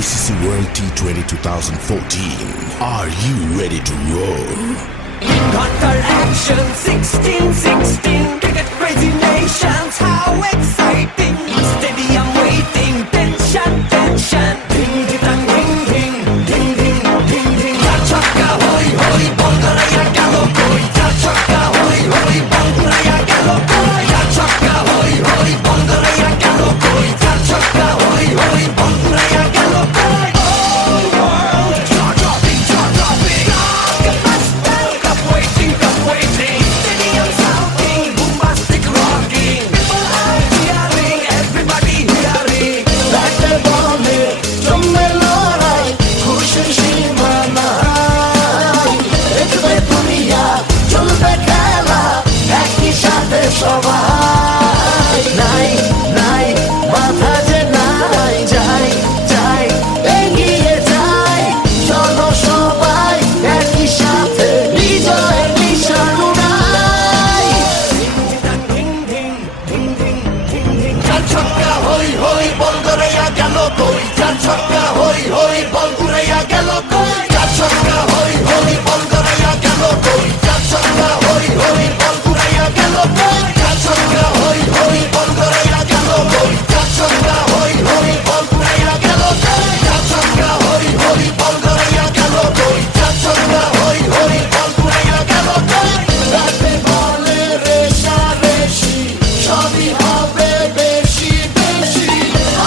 ICC World T20 2014. Are you ready to roll? Qatar action 16-16. Cricket crazy nations, how exciting. Stadium waiting, tension, tension. Ding ding ding ding ding ding ding ding. Chakka hoi hoi, ball karaya gelo koi. Chakka hoi hoi, ball karaya gelo koi. Chakka hoi hoi, ball karaya gelo koi. Chakka hoi hoi, ball karaya gelo koi. Oh world, jaw dropping, jaw dropping. Cup waiting, cup waiting. Stadium shouting, bombastic rocking. People are cheering, everybody hearing. ব্যাটে বলে জমে লড়াই খুশির সীমা নাই দেখবে দুনিয়া চলবে খেলা একই সাথে সবাই নাই নাই মাথা যে নাই যাই যাই এগিয়ে যাই চলো সবাই একই সাথে বিজয়ের নিশান উড়াই Ding ding ding ding ding ding. চার ছক্কা হই হই বল গড়াইয়া গেল কই চার ছক্কা হই হই বল ঘুরাইয়া গেল কই চার ছক্কা হই হই বল গড়াইয়া গেল কই চার ছক্কা হই হই বল ঘুরাইয়া গেল কই চার ছক্কা হই হই বল গড়াইয়া গেল কই চার ছক্কা হই হই বল ঘুরাইয়া গেল কই চার ছক্কা হই হই বল গড়াইয়া গেল কই চার ছক্কা হই হই বল ঘুরাইয়া গেল কই রাতে বলে রেশারেশি সবই হবে বেশি বেশি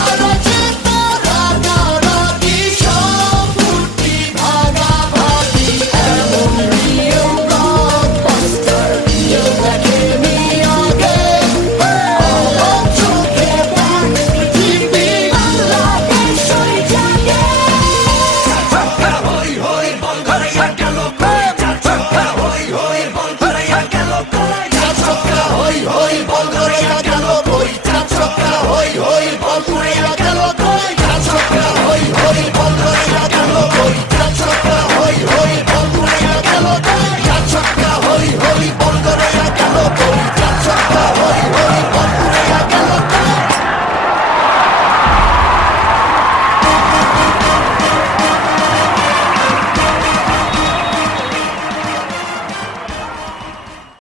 আর আছে তোরা গাড়ি সব ফুটি ভাগাভাগি এমন নিয়ম ব্লকবাস্টার কেউ দেখেনি আগে চোখে দেখ পৃথিবী বাংলাদেশ ওই জাগে Chakka hoi hoi, ball karaya gelo koi. Chakka hoi hoi, ball karaya gelo koi. চার ছক্কা হই হই বল গড়াইয়া গেল কই চার ছক্কা হই হই বল ঘুরাইয়া